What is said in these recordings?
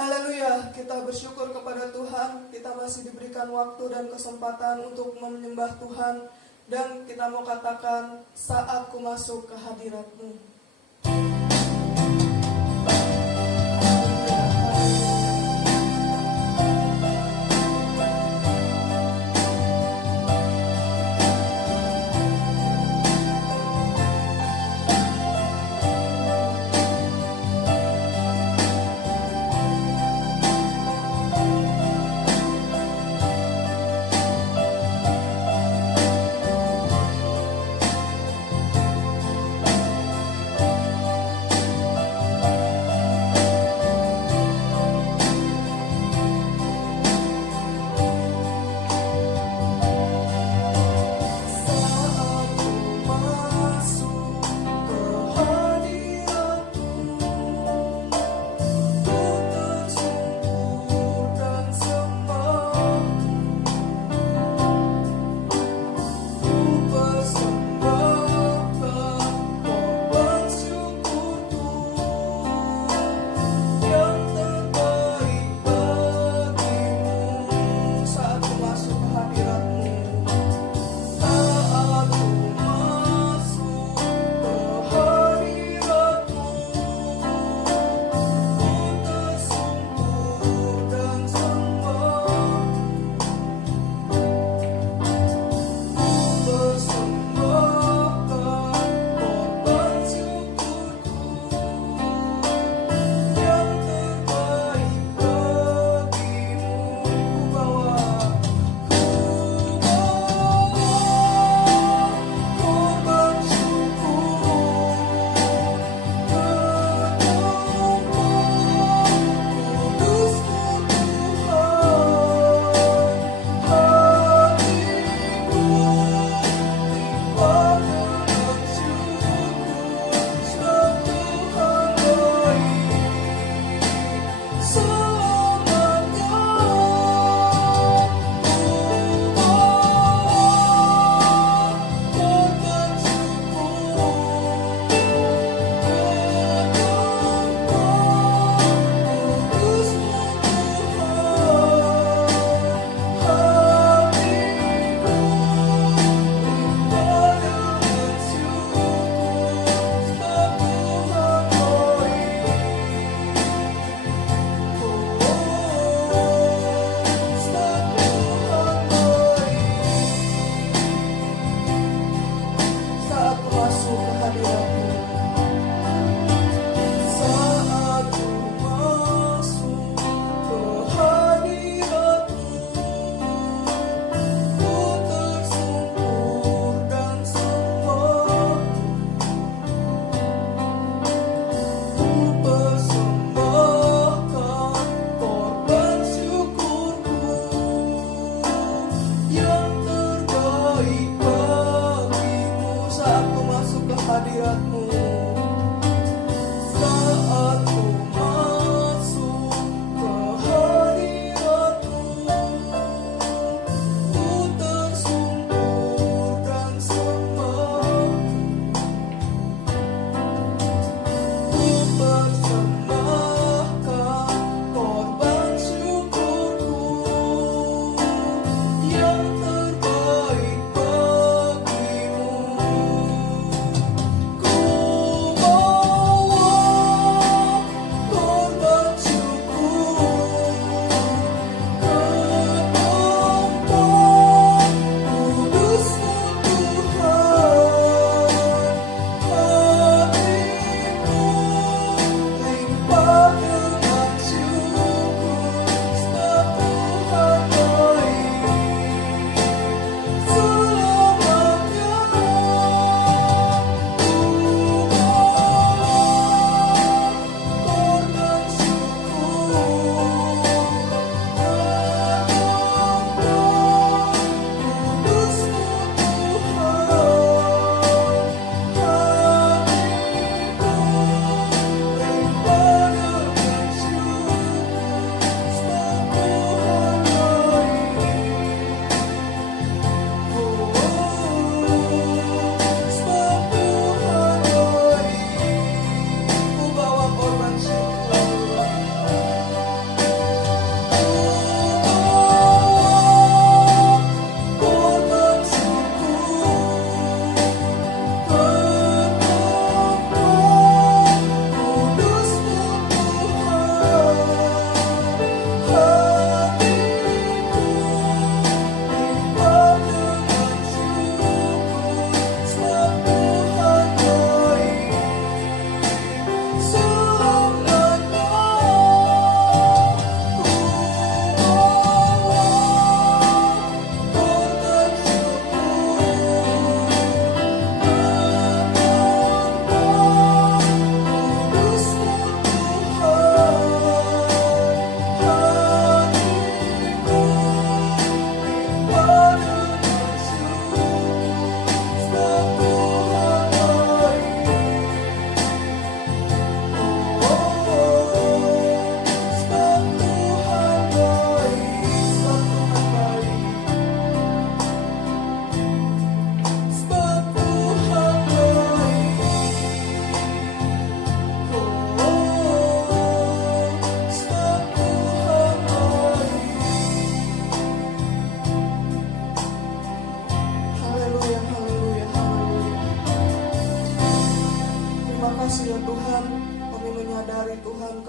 Haleluya, kita bersyukur kepada Tuhan. Kita masih diberikan waktu dan kesempatan untuk menyembah Tuhan. Dan kita mau katakan, saat ku masuk ke hadirat-Mu. Ku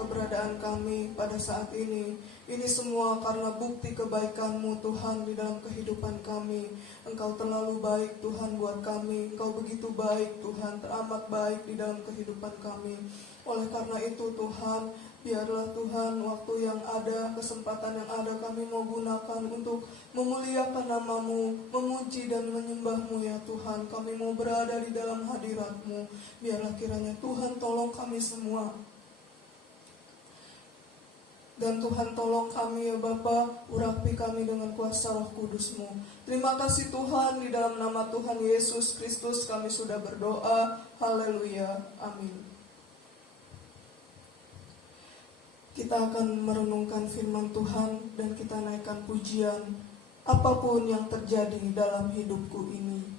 keberadaan kami pada saat ini. Ini semua karena bukti kebaikan-Mu Tuhan di dalam kehidupan kami. Engkau terlalu baik Tuhan buat kami. Engkau begitu baik Tuhan, teramat baik di dalam kehidupan kami. Oleh karena itu Tuhan, biarlah Tuhan waktu yang ada, kesempatan yang ada kami mau gunakan untuk memuliakan nama-Mu, memuji dan menyembah-Mu ya Tuhan. Kami mau berada di dalam hadirat-Mu. Biarlah kiranya Tuhan tolong kami semua. Dan Tuhan tolong kami ya Bapa, urapi kami dengan kuasa Roh Kudus-Mu. Terima kasih Tuhan, di dalam nama Tuhan Yesus Kristus kami sudah berdoa. Haleluya. Amin. Kita akan merenungkan firman Tuhan dan kita naikkan pujian. Apapun yang terjadi dalam hidupku ini.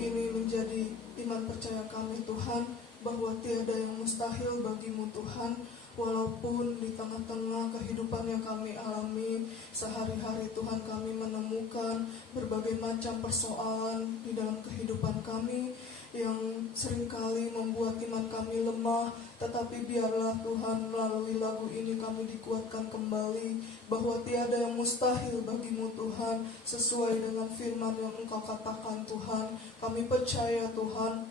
ini menjadi iman percaya kami Tuhan, bahwa tiada yang mustahil bagimu Tuhan. Walaupun di tengah-tengah kehidupan yang kami alami sehari-hari Tuhan, kami menemukan berbagai macam persoalan di dalam kehidupan kami yang seringkali membuat iman kami lemah. Tetapi biarlah Tuhan, melalui lagu ini kami dikuatkan kembali bahwa tiada yang mustahil bagimu Tuhan. Sesuai dengan firman yang Engkau katakan Tuhan, kami percaya Tuhan,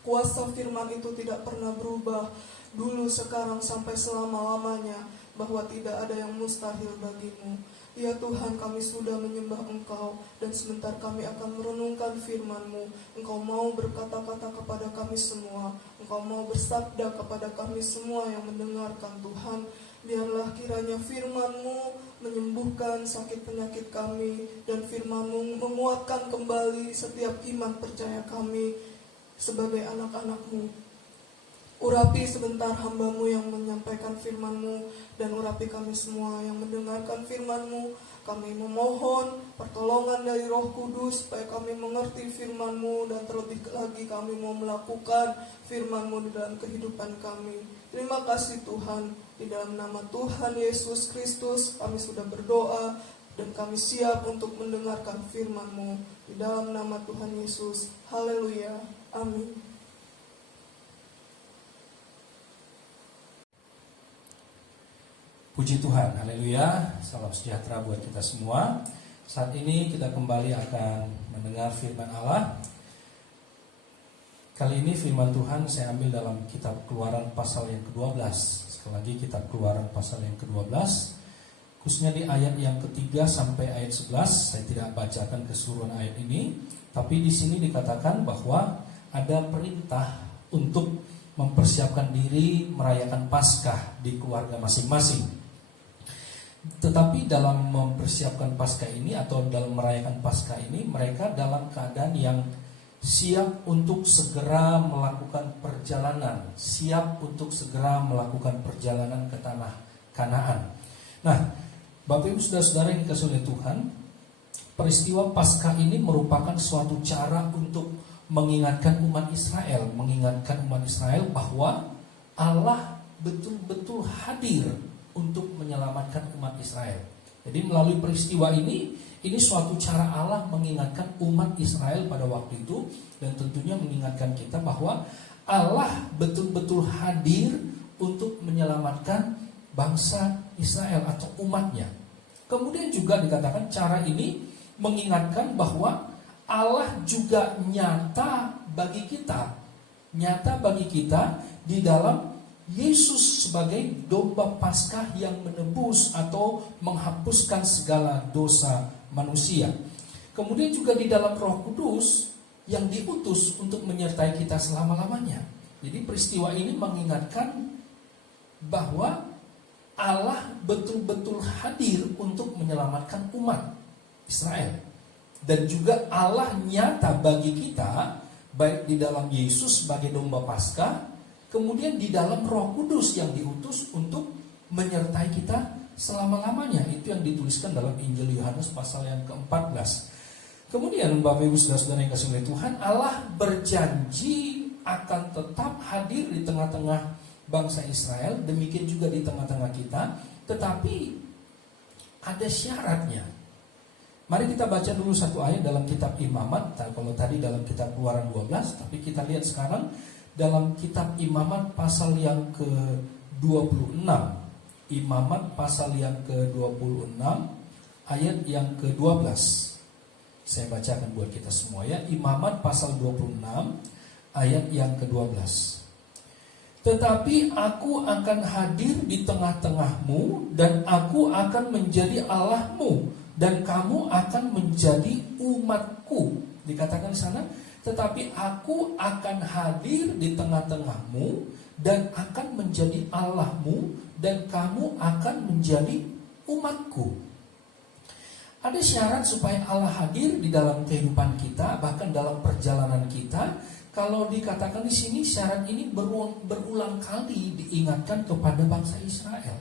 kuasa firman itu tidak pernah berubah, dulu, sekarang, sampai selama-lamanya, bahwa tidak ada yang mustahil bagimu. Ya Tuhan, kami sudah menyembah Engkau, dan sebentar kami akan merenungkan firman-Mu. Engkau mau berkata-kata kepada kami semua, Engkau mau bersabda kepada kami semua yang mendengarkan Tuhan. Biarlah kiranya firman-Mu menyembuhkan sakit penyakit kami, dan firman-Mu menguatkan kembali setiap iman percaya kami sebagai anak-anak-Mu. Urapi sebentar hamba-Mu yang menyampaikan firman-Mu, dan urapi kami semua yang mendengarkan firman-Mu. Kami memohon pertolongan dari Roh Kudus supaya kami mengerti firman-Mu, dan terlebih lagi kami mau melakukan firman-Mu di dalam kehidupan kami. Terima kasih Tuhan, di dalam nama Tuhan Yesus Kristus kami sudah berdoa, dan kami siap untuk mendengarkan firman-Mu. Di dalam nama Tuhan Yesus, haleluya, amin. Puji Tuhan, haleluya, salam sejahtera buat kita semua. Saat ini kita kembali akan mendengar firman Allah. Kali ini firman Tuhan saya ambil dalam kitab Keluaran pasal yang ke-12. Sekali lagi kitab Keluaran pasal yang ke-12, khususnya di ayat yang ketiga sampai ayat 11. Saya tidak bacakan keseluruhan ayat ini, tapi di sini dikatakan bahwa ada perintah untuk mempersiapkan diri merayakan Paskah di keluarga masing-masing. Tetapi dalam mempersiapkan Paskah ini atau dalam merayakan Paskah ini, mereka dalam keadaan yang siap untuk segera melakukan perjalanan, siap untuk segera melakukan perjalanan ke tanah Kanaan. Nah, Bapak Ibu saudara-saudara yang dikasihi oleh Tuhan, peristiwa Paskah ini merupakan suatu cara untuk mengingatkan umat Israel bahwa Allah betul-betul hadir untuk menyelamatkan umat Israel. Jadi melalui peristiwa ini suatu cara Allah mengingatkan umat Israel pada waktu itu, dan tentunya mengingatkan kita bahwa Allah betul-betul hadir untuk menyelamatkan bangsa Israel atau umatnya. Kemudian juga dikatakan cara ini mengingatkan bahwa Allah juga nyata bagi kita di dalam Yesus sebagai domba Paskah yang menebus atau menghapuskan segala dosa manusia. Kemudian juga di dalam Roh Kudus yang diutus untuk menyertai kita selama-lamanya. Jadi peristiwa ini mengingatkan bahwa Allah betul-betul hadir untuk menyelamatkan umat Israel. Dan juga Allah nyata bagi kita, baik di dalam Yesus sebagai domba Paskah, kemudian di dalam Roh Kudus yang diutus untuk menyertai kita selama-lamanya. Itu yang dituliskan dalam Injil Yohanes pasal yang ke-14. Kemudian Bapak Ibu saudara-saudara yang kasih oleh Tuhan, Allah berjanji akan tetap hadir di tengah-tengah bangsa Israel, demikian juga di tengah-tengah kita, tetapi ada syaratnya. Mari kita baca dulu satu ayat dalam kitab Imamat. Kalau tadi dalam kitab Keluaran 12, tapi kita lihat sekarang dalam kitab Imamat pasal yang ke-26. Imamat pasal yang ke-26 ayat yang ke-12. Saya bacakan buat kita semua ya. Imamat pasal 26 ayat yang ke-12. Tetapi aku akan hadir di tengah-tengahmu, dan aku akan menjadi Allahmu, dan kamu akan menjadi umatku. Dikatakan di sana, tetapi aku akan hadir di tengah-tengahmu, dan akan menjadi Allahmu, dan kamu akan menjadi umatku. Ada syarat supaya Allah hadir di dalam kehidupan kita, bahkan dalam perjalanan kita. Kalau dikatakan di sini, syarat ini berulang kali diingatkan kepada bangsa Israel.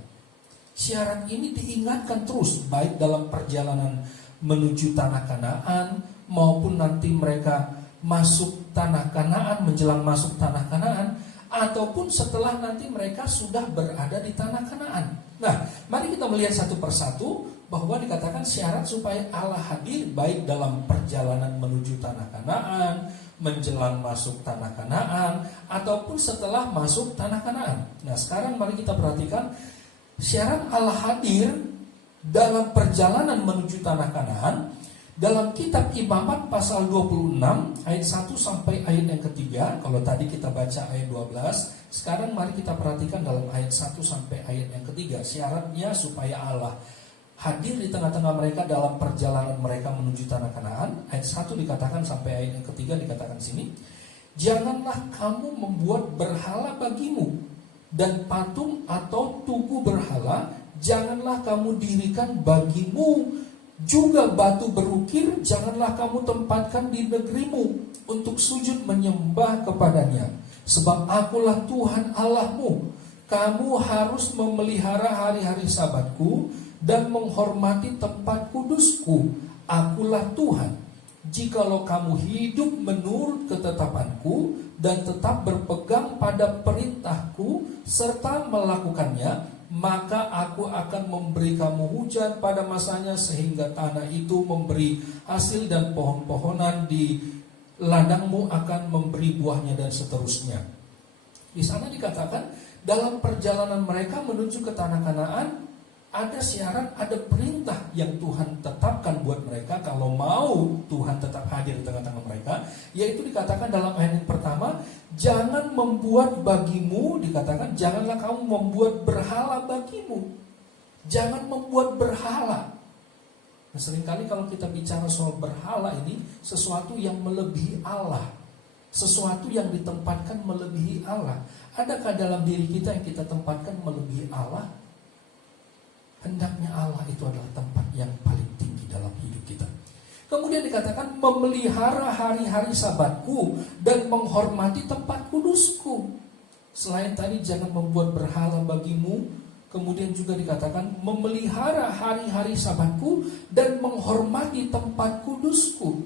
Syarat ini diingatkan terus, baik dalam perjalanan menuju tanah Kanaan, maupun nanti mereka masuk tanah Kanaan, menjelang masuk tanah Kanaan, ataupun setelah nanti mereka sudah berada di tanah Kanaan. Nah, mari kita melihat satu persatu bahwa dikatakan syarat supaya Allah hadir baik dalam perjalanan menuju tanah Kanaan, menjelang masuk tanah Kanaan, ataupun setelah masuk tanah Kanaan. Nah, sekarang mari kita perhatikan syarat Allah hadir dalam perjalanan menuju tanah Kanaan. Dalam kitab Imamat pasal 26 ayat 1 sampai ayat yang ketiga. Kalau tadi kita baca ayat 12, sekarang mari kita perhatikan dalam ayat 1 sampai ayat yang ketiga. Syaratnya supaya Allah hadir di tengah-tengah mereka dalam perjalanan mereka menuju tanah Kanaan. Ayat 1 dikatakan sampai ayat yang ketiga dikatakan sini, janganlah kamu membuat berhala bagimu, dan patung atau tugu berhala janganlah kamu dirikan bagimu. Juga batu berukir janganlah kamu tempatkan di negerimu untuk sujud menyembah kepadanya. Sebab akulah Tuhan Allahmu. Kamu harus memelihara hari-hari sabatku dan menghormati tempat kudusku. Akulah Tuhan. Jikalau kamu hidup menurut ketetapanku dan tetap berpegang pada perintahku serta melakukannya, maka aku akan memberi kamu hujan pada masanya sehingga tanah itu memberi hasil dan pohon-pohonan di ladangmu akan memberi buahnya dan seterusnya. Di sana dikatakan dalam perjalanan mereka menuju ke tanah Kanaan ada syarat, ada perintah yang Tuhan tetapkan buat mereka kalau mau Tuhan tetap hadir di tengah-tengah mereka, yaitu dikatakan dalam ayat yang pertama, jangan membuat bagimu, dikatakan janganlah kamu membuat berhala bagimu. Jangan membuat berhala. Nah, seringkali kalau kita bicara soal berhala ini, sesuatu yang melebihi Allah, sesuatu yang ditempatkan melebihi Allah. Adakah dalam diri kita yang kita tempatkan melebihi Allah? Hendaknya Allah itu adalah tempat yang paling tinggi dalam hidup kita. Kemudian dikatakan memelihara hari-hari sabatku dan menghormati tempat kudusku. Selain tadi jangan membuat berhala bagimu, kemudian juga dikatakan memelihara hari-hari sabatku dan menghormati tempat kudusku.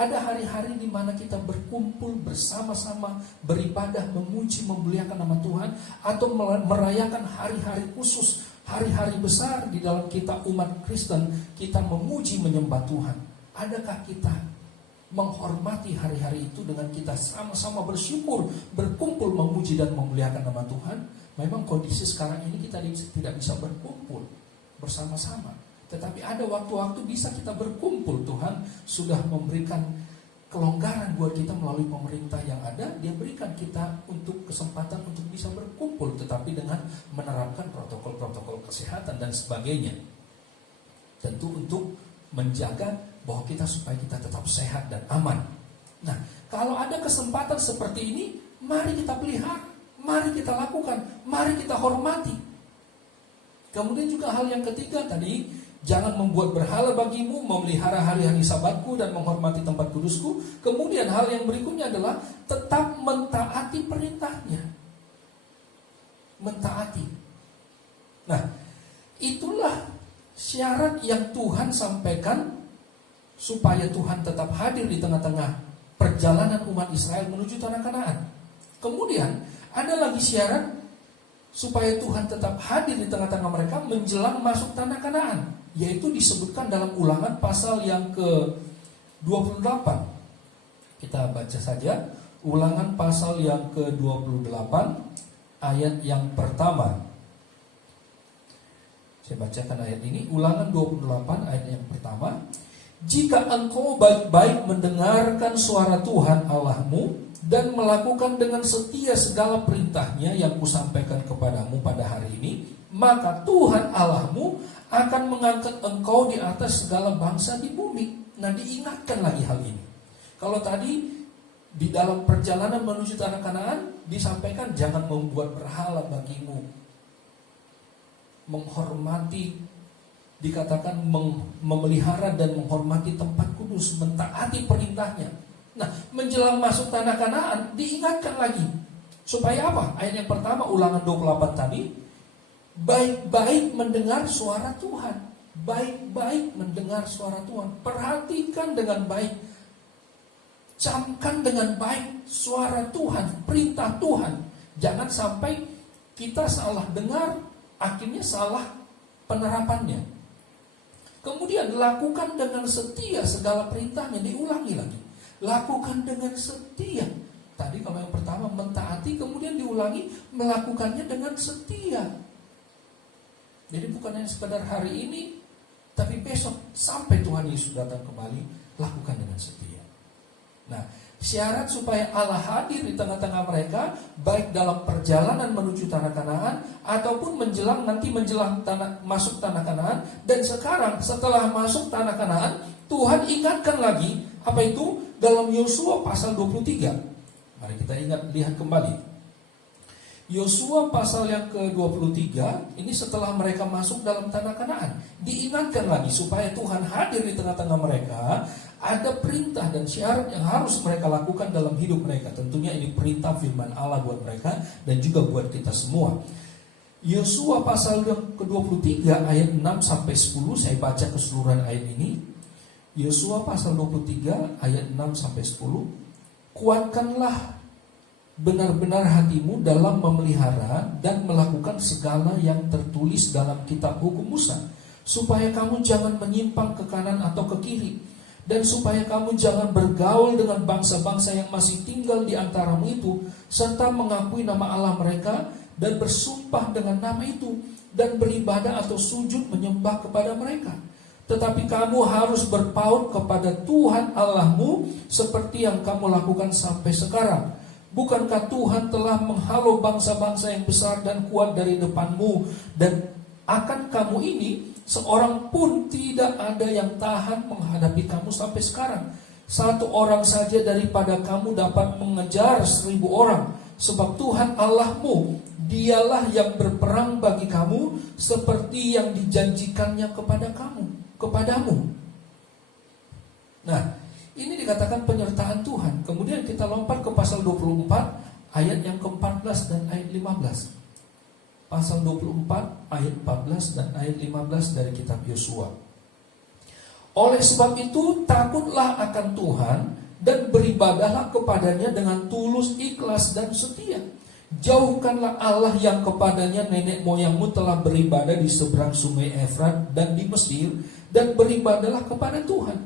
Ada hari-hari di mana kita berkumpul bersama-sama, beribadah, memuji, memuliakan nama Tuhan, atau merayakan hari-hari khusus, hari-hari besar di dalam kita umat Kristen, kita memuji menyembah Tuhan. Adakah kita menghormati hari-hari itu dengan kita sama-sama bersyukur, berkumpul memuji dan memuliakan nama Tuhan? Memang kondisi sekarang ini kita tidak bisa berkumpul bersama-sama, tetapi ada waktu-waktu bisa kita berkumpul. Tuhan sudah memberikan kelonggaran buat kita melalui pemerintah yang ada. Dia berikan kita untuk kesempatan untuk bisa berkumpul, tetapi dengan menerapkan protokol-protokol kesehatan dan sebagainya. Tentu untuk menjaga bahwa kita supaya kita tetap sehat dan aman. Nah, kalau ada kesempatan seperti ini, mari kita pelihara, mari kita lakukan, mari kita hormati. Kemudian juga hal yang ketiga tadi, jangan membuat berhala bagimu, memelihara hari-hari sabatku dan menghormati tempat kudusku. Kemudian hal yang berikutnya adalah tetap mentaati perintahnya. Mentaati. Nah, itulah syarat yang Tuhan sampaikan supaya Tuhan tetap hadir di tengah-tengah perjalanan umat Israel menuju tanah Kanaan. Kemudian ada lagi syarat supaya Tuhan tetap hadir di tengah-tengah mereka menjelang masuk tanah Kanaan, yaitu disebutkan dalam Ulangan pasal yang ke-28. Kita baca saja Ulangan pasal yang ke-28 ayat yang pertama. Saya bacakan ayat ini, Ulangan 28 ayat yang pertama. Jika engkau baik-baik mendengarkan suara Tuhan Allahmu dan melakukan dengan setia segala perintahnya yang kusampaikan kepadamu pada hari ini, maka Tuhan Allahmu akan mengangkat engkau di atas segala bangsa di bumi. Nah, diingatkan lagi hal ini. Kalau tadi di dalam perjalanan menuju tanah Kanaan disampaikan jangan membuat berhala bagimu, menghormati, dikatakan memelihara dan menghormati tempat kudus, mentaati perintahnya. Nah, menjelang masuk tanah Kanaan diingatkan lagi. Supaya apa? Ayat yang pertama Ulangan 28 tadi, baik-baik mendengar suara Tuhan. Baik-baik mendengar suara Tuhan. Perhatikan dengan baik camkan dengan baik suara Tuhan, perintah Tuhan. Jangan sampai kita salah dengar, akhirnya salah penerapannya. Kemudian lakukan dengan setia segala perintahnya, diulangi lagi. Lakukan dengan setia. Tadi kalau yang pertama mentaati, kemudian diulangi melakukannya dengan setia. Jadi bukan hanya sekadar hari ini, tapi besok sampai Tuhan Yesus datang kembali, lakukan dengan setia. Nah, syarat supaya Allah hadir di tengah-tengah mereka, baik dalam perjalanan menuju tanah Kanaan ataupun menjelang masuk tanah Kanaan. Dan sekarang setelah masuk tanah Kanaan, Tuhan ingatkan lagi, apa itu? Dalam Yosua pasal 23. Mari kita lihat kembali. Yosua pasal yang ke-23, ini setelah mereka masuk dalam tanah Kanaan, diingatkan lagi supaya Tuhan hadir di tengah-tengah mereka. Ada perintah dan syarat yang harus mereka lakukan dalam hidup mereka. Tentunya ini perintah firman Allah buat mereka dan juga buat kita semua. Yosua pasal yang ke-23 ayat 6 sampai 10, saya baca keseluruhan ayat ini. Yosua pasal 23 ayat 6 sampai 10. Kuatkanlah benar-benar hatimu dalam memelihara dan melakukan segala yang tertulis dalam kitab hukum Musa, supaya kamu jangan menyimpang ke kanan atau ke kiri, dan supaya kamu jangan bergaul dengan bangsa-bangsa yang masih tinggal di antaramu itu, serta mengakui nama Allah mereka dan bersumpah dengan nama itu, dan beribadah atau sujud menyembah kepada mereka. Tetapi kamu harus berpaut kepada Tuhan Allahmu seperti yang kamu lakukan sampai sekarang. Bukankah Tuhan telah menghalau bangsa-bangsa yang besar dan kuat dari depanmu, dan akan kamu ini seorang pun tidak ada yang tahan menghadapi kamu sampai sekarang. Satu orang saja daripada kamu dapat mengejar 1000 orang. Sebab Tuhan Allahmu, dialah yang berperang bagi kamu seperti yang dijanjikannya kepadamu. Nah, ini dikatakan penyertaan Tuhan. Kemudian kita lompat ke pasal 24 ayat yang ke-14 dan ayat 15. Pasal 24 ayat 14 dan ayat 15 dari kitab Yosua. Oleh sebab itu takutlah akan Tuhan dan beribadahlah kepadanya dengan tulus, ikhlas dan setia. Jauhkanlah Allah yang kepadanya nenek moyangmu telah beribadah di seberang sungai Efrat dan di Mesir, dan beribadahlah kepada Tuhan.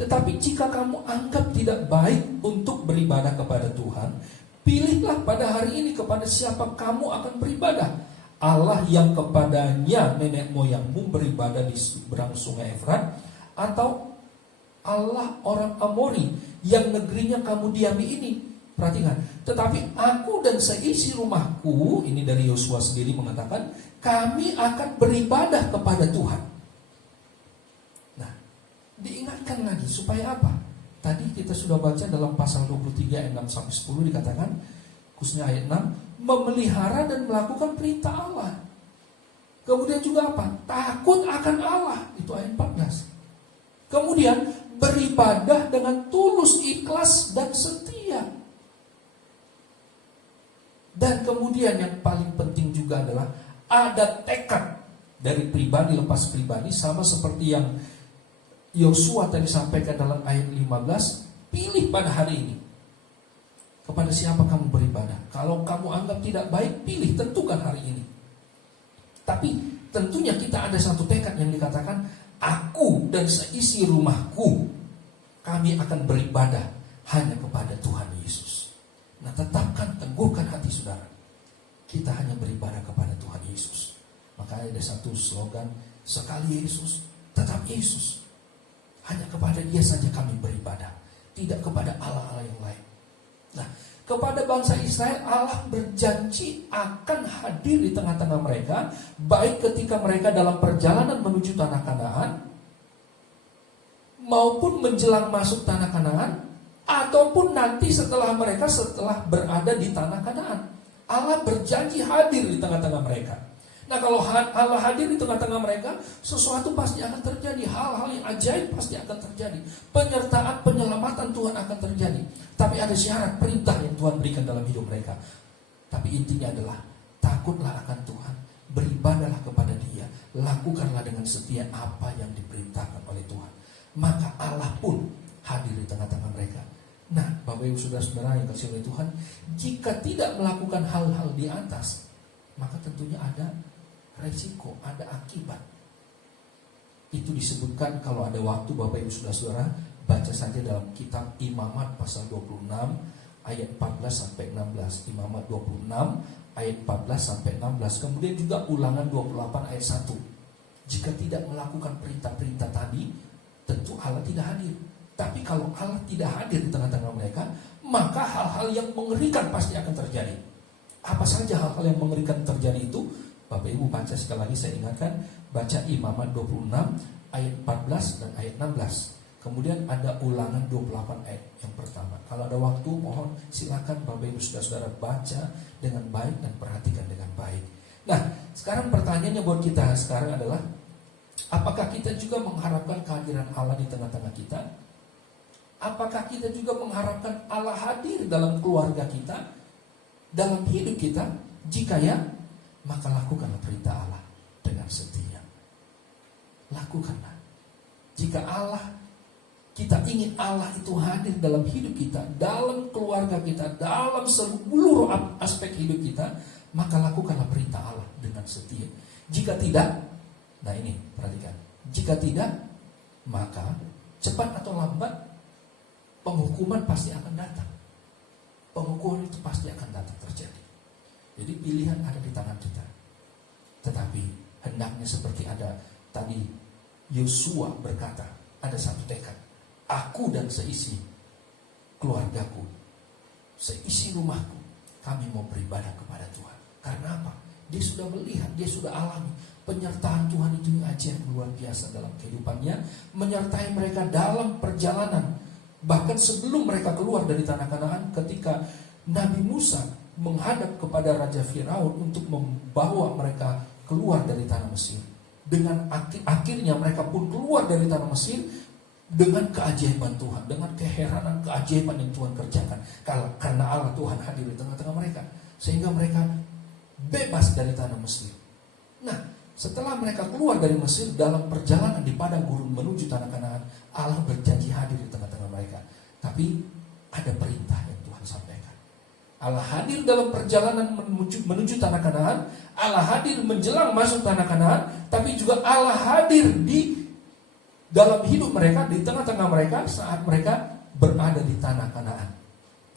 Tetapi jika kamu anggap tidak baik untuk beribadah kepada Tuhan, pilihlah pada hari ini kepada siapa kamu akan beribadah. Allah yang kepadanya nenek moyangmu beribadah di seberang sungai Efrat, atau Allah orang Amori yang negerinya kamu diami ini. Perhatikan, tetapi aku dan seisi rumahku, ini dari Yosua sendiri mengatakan, kami akan beribadah kepada Tuhan. Nah, diingatkan lagi supaya apa? Tadi kita sudah baca dalam pasal 23 ayat 6 sampai 10 dikatakan, khususnya ayat 6, memelihara dan melakukan perintah Allah. Kemudian juga apa? Takut akan Allah, itu ayat 14. Kemudian beribadah dengan tulus, ikhlas dan setia. Dan kemudian yang paling penting juga adalah ada tekad dari pribadi lepas pribadi, sama seperti yang Yosua tadi sampaikan dalam ayat 15, pilih pada hari ini kepada siapa kamu beribadah. Kalau kamu anggap tidak baik, pilih, tentukan hari ini. Tapi tentunya kita ada satu tekad yang dikatakan, aku dan seisi rumahku, kami akan beribadah hanya kepada Tuhan Yesus. Nah, tetapkan, teguhkan hati saudara. Kita hanya beribadah kepada Tuhan Yesus. Maka ada satu slogan, sekali Yesus, tetap Yesus. Hanya kepada Dia saja kami beribadah, tidak kepada Allah-Allah yang lain. Nah, kepada bangsa Israel, Allah berjanji akan hadir di tengah-tengah mereka, baik ketika mereka dalam perjalanan menuju tanah Kanaan, maupun menjelang masuk tanah Kanaan, ataupun nanti setelah berada di tanah Kanaan. Allah berjanji hadir di tengah-tengah mereka. Nah, kalau Allah hadir di tengah-tengah mereka, sesuatu pasti akan terjadi. Hal-hal yang ajaib pasti akan terjadi. Penyertaan, penyelamatan Tuhan akan terjadi. Tapi ada syarat, perintah yang Tuhan berikan dalam hidup mereka. Tapi intinya adalah, takutlah akan Tuhan, beribadahlah kepada Dia, lakukanlah dengan setia apa yang diperintahkan oleh Tuhan. Maka Allah pun hadir di tengah-tengah mereka. Nah, Bapak Ibu Saudara-saudara yang kasih oleh Tuhan, jika tidak melakukan hal-hal di atas, maka tentunya ada resiko, ada akibat. Itu disebutkan kalau ada waktu Bapak Ibu Saudara-saudara, baca saja dalam kitab Imamat pasal 26 ayat 14 sampai 16. Imamat 26 ayat 14 sampai 16. Kemudian juga Ulangan 28 ayat 1. Jika tidak melakukan perintah-perintah tadi, tentu Allah tidak hadir. Tapi kalau Allah tidak hadir di tengah-tengah mereka, maka hal-hal yang mengerikan pasti akan terjadi. Apa saja hal-hal yang mengerikan terjadi itu? Bapak Ibu baca sekali lagi, saya ingatkan, baca Imamat 26 ayat 14 dan ayat 16. Kemudian ada Ulangan 28 ayat yang pertama. Kalau ada waktu, mohon silakan Bapak Ibu Saudara-saudara baca dengan baik dan perhatikan dengan baik. Nah, sekarang pertanyaannya buat kita sekarang adalah, apakah kita juga mengharapkan kehadiran Allah di tengah-tengah kita? Apakah kita juga mengharapkan Allah hadir dalam keluarga kita, dalam hidup kita? Jika ya, maka lakukanlah perintah Allah dengan setia. Lakukanlah. Jika kita ingin Allah itu hadir dalam hidup kita, dalam keluarga kita, dalam seluruh aspek hidup kita, maka lakukanlah perintah Allah dengan setia. Jika tidak, nah ini perhatikan, jika tidak, maka cepat atau lambat penghukuman pasti akan datang. Penghukuman itu pasti akan datang terjadi. Jadi pilihan ada di tangan kita. Tetapi hendaknya seperti ada tadi Yosua berkata, ada satu tekad, aku dan seisi keluargaku, seisi rumahku, kami mau beribadah kepada Tuhan. Karena apa? Dia sudah melihat, dia sudah alami penyertaan Tuhan itu ajaib luar biasa dalam kehidupannya, menyertai mereka dalam perjalanan. Bahkan sebelum mereka keluar dari tanah Kanaan, ketika Nabi Musa menghadap kepada Raja Firaun untuk membawa mereka keluar dari tanah Mesir, dengan akhirnya mereka pun keluar dari tanah Mesir dengan keajaiban Tuhan, dengan keheranan keajaiban yang Tuhan kerjakan, karena Allah Tuhan hadir di tengah-tengah mereka, sehingga mereka bebas dari tanah Mesir. Nah, setelah mereka keluar dari Mesir, dalam perjalanan di padang gurun menuju tanah Kanaan, Allah berjanji hadir di tengah-tengah mereka. Tapi ada perintah yang Tuhan sampaikan. Allah hadir dalam perjalanan menuju tanah Kanaan, Allah hadir menjelang masuk tanah Kanaan, tapi juga Allah hadir di dalam hidup mereka, di tengah-tengah mereka saat mereka berada di tanah Kanaan.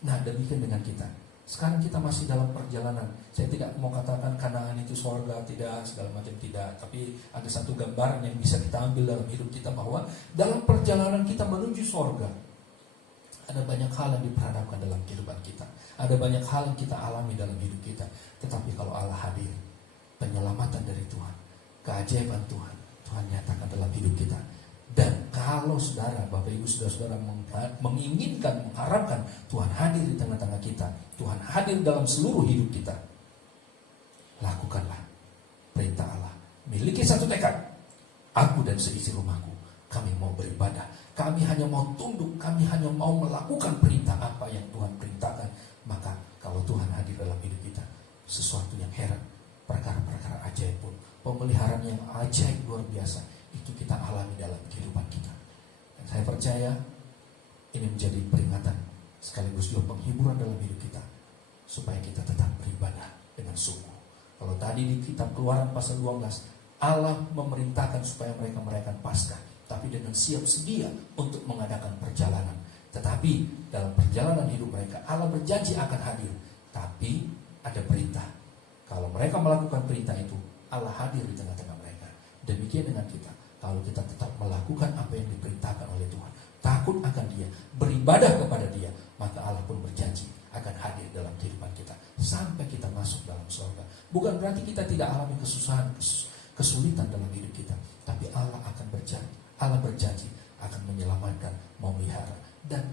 Nah, demikian dengan kita. Sekarang kita masih dalam perjalanan. Saya tidak mau katakan Kanaan itu surga, tidak, segala macam tidak. Tapi ada satu gambaran yang bisa kita ambil dalam hidup kita, bahwa dalam perjalanan kita menuju surga, ada banyak hal yang diperhadapkan dalam kehidupan kita. Ada banyak hal yang kita alami dalam hidup kita. Tetapi kalau Allah hadir, penyelamatan dari Tuhan, keajaiban Tuhan, Tuhan nyatakan dalam hidup kita. Dan kalau saudara, Bapak Ibu Saudara-saudara menginginkan, mengharapkan Tuhan hadir di tengah-tengah kita, Tuhan hadir dalam seluruh hidup kita, lakukanlah perintah Allah. Miliki satu tekad, aku dan seisi rumahku, kami mau beribadah, kami hanya mau tunduk, kami hanya mau melakukan perintah apa yang Tuhan perintahkan. Maka kalau Tuhan hadir dalam hidup kita, sesuatu yang heran, perkara-perkara ajaib pun, pemeliharaan yang ajaib luar biasa, itu kita alami dalam kehidupan kita. Dan saya percaya ini menjadi peringatan sekaligus juga penghiburan dalam hidup kita, supaya kita tetap beribadah dengan sungguh. Kalau tadi di kitab Keluaran pasal 12, Allah memerintahkan supaya mereka merayakan Paskah, tapi dengan siap sedia untuk mengadakan perjalanan. Tetapi dalam perjalanan hidup mereka, Allah berjanji akan hadir. Tapi ada perintah. Kalau mereka melakukan perintah itu, Allah hadir di tengah-tengah mereka. Demikian dengan kita. Kalau kita tetap melakukan apa yang diperintahkan oleh Tuhan, takut akan Dia, beribadah kepada Dia, maka Allah pun berjanji akan hadir dalam kehidupan kita sampai kita masuk dalam surga. Bukan berarti kita tidak alami kesusahan, kesulitan dalam hidup kita, tapi Allah berjanji akan menyelamatkan, memelihara, dan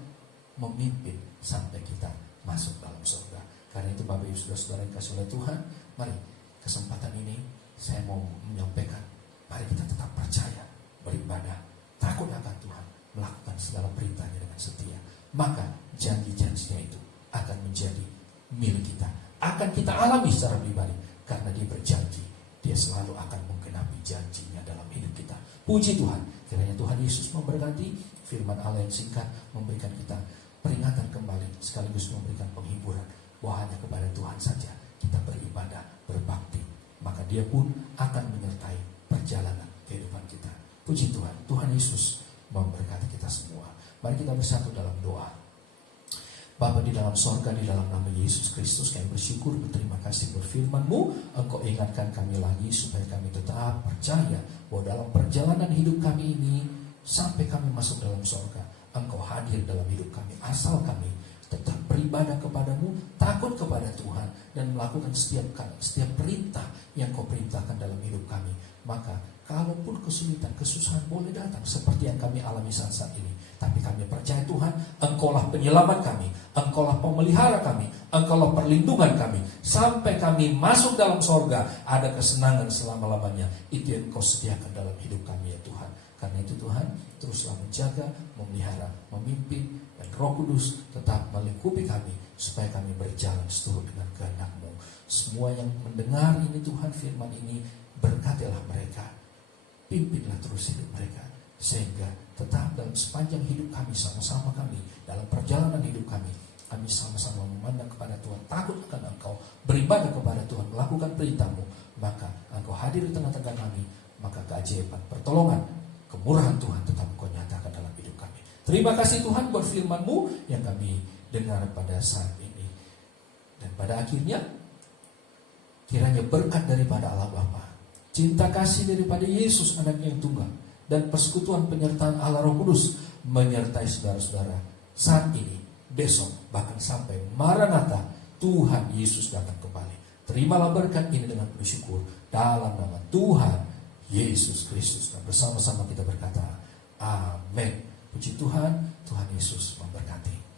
memimpin sampai kita masuk dalam surga. Karena itu Bapak Ibu Saudara-saudara yang kasih oleh Tuhan, mari kesempatan ini saya mau menyampaikan, mari kita tetap percaya, beribadah, takut akan Tuhan, melakukan segala perintahnya dengan setia. Maka janji-janjinya itu akan menjadi milik kita, akan kita alami secara pribadi, karena Dia berjanji, Dia selalu akan menggenapi janjinya dalam hidup kita. Puji Tuhan, kiranya Tuhan Yesus memberkati. Firman Allah yang singkat memberikan kita peringatan kembali sekaligus memberikan penghiburan bahwa hanya kepada Tuhan saja kita beribadah, berbakti, maka Dia pun akan menyertai perjalanan kehidupan kita. Puji Tuhan, Tuhan Yesus memberkati kita semua. Mari kita bersatu dalam doa. Bapa di dalam sorga, di dalam nama Yesus Kristus, kami bersyukur, berterima kasih berfirman-Mu. Engkau ingatkan kami lagi supaya kami tetap percaya bahwa dalam perjalanan hidup kami ini, sampai kami masuk dalam sorga, Engkau hadir dalam hidup kami. Asal kami tetap beribadah kepadamu, takut kepada Tuhan, dan melakukan setiap perintah yang Kau perintahkan dalam hidup kami. Maka kalaupun kesulitan, kesusahan boleh datang seperti yang kami alami saat ini, tapi kami percaya Tuhan, Engkaulah penyelamat kami, Engkaulah pemelihara kami, Engkaulah perlindungan kami. Sampai kami masuk dalam sorga, ada kesenangan selama-lamanya. Itu yang Engkau sediakan dalam hidup kami ya Tuhan. Karena itu Tuhan, teruslah menjaga, memelihara, memimpin, dan Roh Kudus tetap melingkupi kami, supaya kami berjalan seturut dengan kehendak-Mu. Semua yang mendengar ini Tuhan, firman ini, berkatilah mereka, pimpinlah terus hidup mereka, sehingga tetap dalam sepanjang hidup kami, sama-sama kami, dalam perjalanan hidup kami sama-sama memandang kepada Tuhan, takut akan Engkau, beribadah kepada Tuhan, melakukan perintah-Mu, maka Engkau hadir di tengah-tengah kami, maka keajaiban, pertolongan, kemurahan Tuhan tetap Engkau nyatakan dalam hidup kami. Terima kasih Tuhan buat firman-Mu yang kami dengar pada saat ini. Dan pada akhirnya, kiranya berkat daripada Allah Bapa, cinta kasih daripada Yesus anaknya yang tunggal, dan persekutuan penyertaan Allah Roh Kudus menyertai saudara-saudara saat ini, besok, bahkan sampai Maranatha, Tuhan Yesus datang kembali. Terimalah berkat ini dengan bersyukur dalam nama Tuhan Yesus Kristus. Dan bersama-sama kita berkata, amin. Puji Tuhan, Tuhan Yesus memberkati.